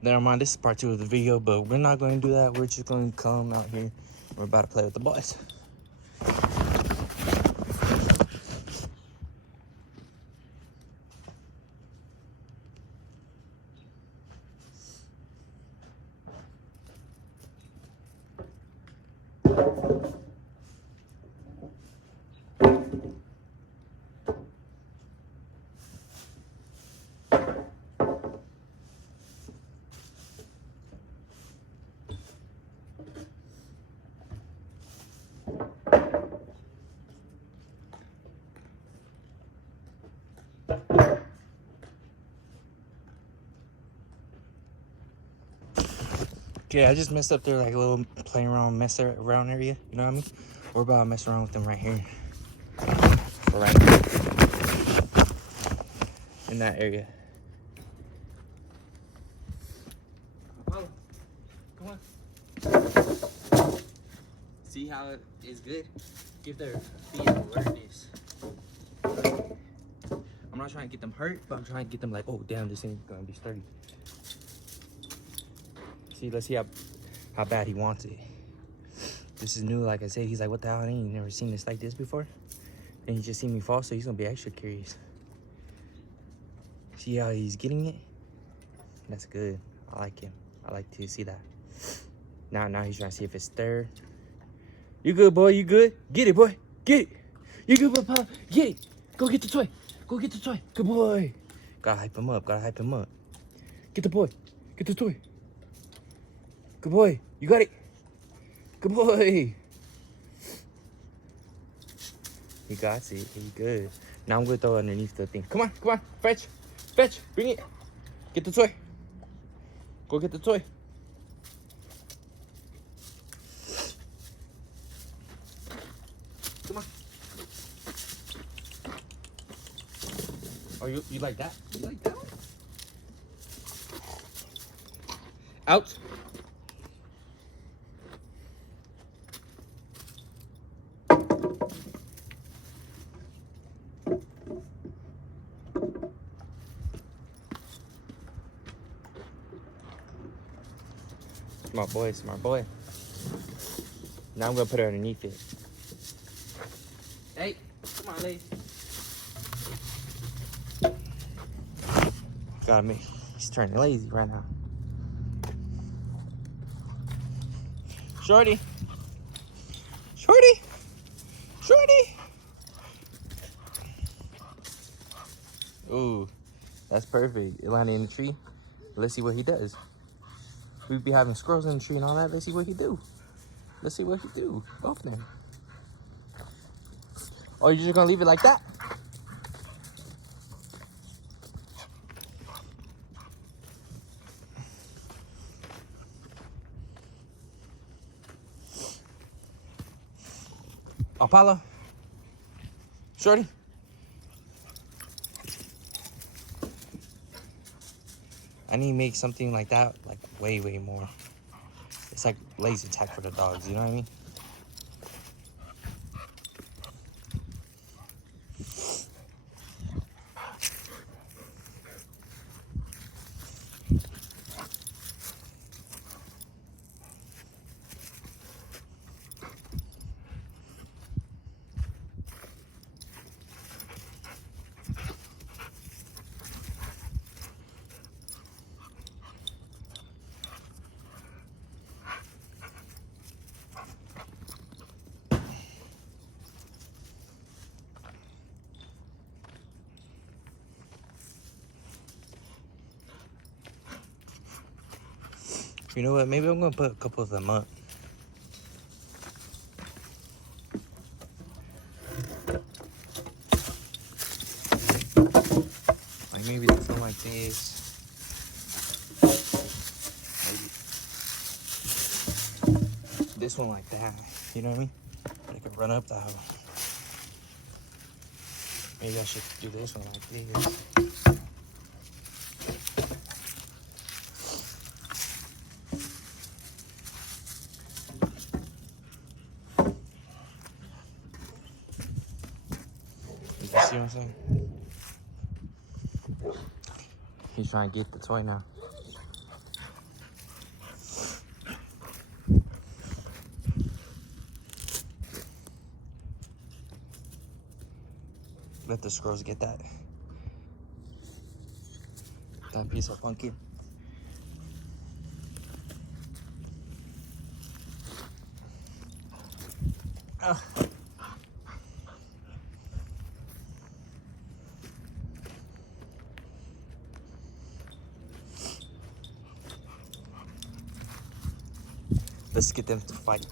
Never mind, this is part 2 of the video, but we're not going to do that. We're just going to come out here. We're about to play with the boys. Okay, I just messed up their like little playing around, mess around area. You know what I mean? We're about to mess around with them right here. Or right here. In that area. Come on. See how it is good? Give their feet awareness. I'm not trying to get them hurt, but I'm trying to get them like, oh damn, this ain't gonna be sturdy. See, let's see how bad he wants it. This is new, like I said. He's like, what the hell? I ain't never seen this like this before. And he just seen me fall, so he's gonna be extra curious. See how he's getting it? That's good. I like him. I like to see that. Now he's trying to see if it's stirred. You good, boy? You good? Get it, boy. Get it. You good, Papa? Get it. Go get the toy. Go get the toy. Good boy. Gotta hype him up. Gotta hype him up. Get the boy. Get the toy. Good boy. You got it. Good boy. He got it. He's good. Now I'm gonna throw it underneath the thing. Come on. Come on. Fetch. Fetch. Bring it. Get the toy. Go get the toy. Come on. Oh, you like that? You like that one? Out. Smart boy, smart boy. Now I'm gonna put it underneath it. Hey, come on, lady. Got me. He's turning lazy right now. Shorty. Shorty. Shorty. Ooh, that's perfect. It landed in the tree. Let's see what he does. We'd be having squirrels in the tree and all that. Let's see what he do. Let's see what he do. Both of them. Oh, you're just gonna leave it like that? Apollo. Shorty. I need to make something like that, like way more. It's like laser tag for the dogs, you know what I mean? You know what? Maybe I'm gonna put a couple of them up. Like maybe this one like this. Maybe this one like that. You know what I mean? They could run up that hole. Maybe I should do this one like this. You see what I'm saying? He's trying to get the toy now. Let the squirrels get that piece of pumpkin. Let's get them to fight.